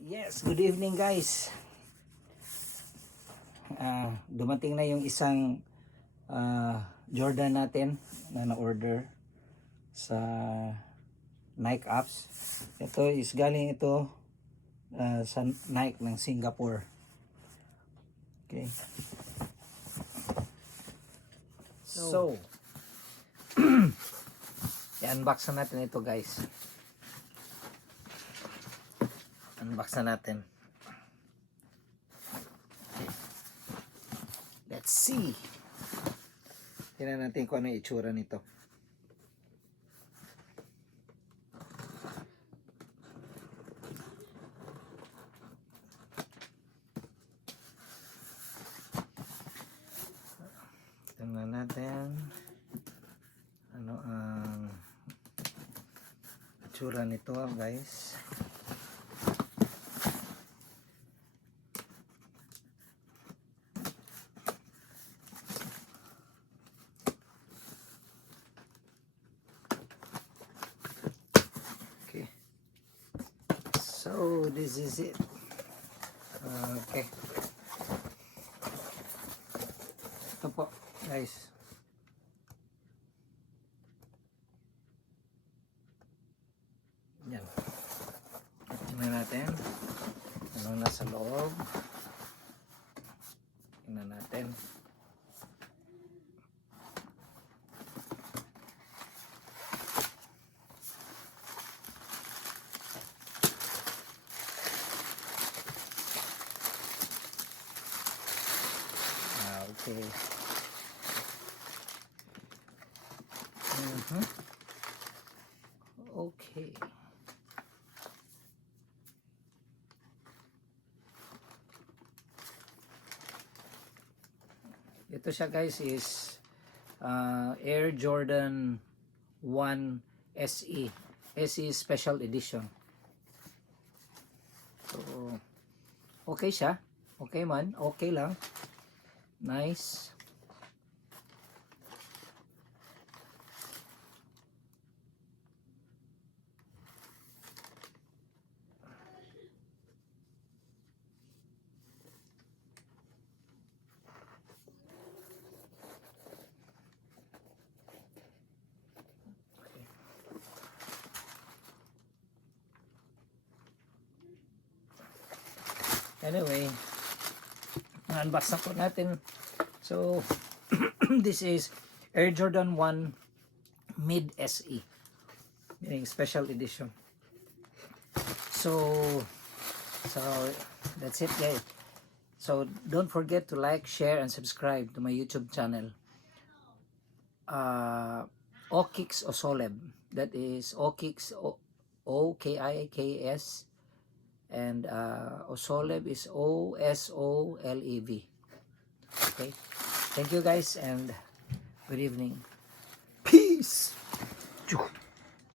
Yes, good evening guys. Dumating na yung isang Jordan natin na na-order sa Nike apps. Ito is galing ito sa Nike ng Singapore. Okay. So i-unbox na natin ito guys. Unbox na natin. Let's see. Tingnan natin kung ano yung itsura nito. Tingnan natin ano ang itsura nito guys. So this is it. Okay. Ito po guys. Yan. Tingnan natin. Ano nasa loob. Tingnan natin. Okay. Okay. Ito siya guys is Air Jordan 1 SE. SE Special Edition. So, okay siya. Okay man. Okay lang. Nice. Anyway, unbox na po natin. So, this is Air Jordan 1 Mid SE. Meaning special edition. So that's it guys. So, don't forget to like, share, and subscribe to my YouTube channel. Okiks Osoleb. That is Okiks O-K-I-K-S. And Osoleb is O-S-O-L-E-V. Okay. Thank you guys and good evening. Peace.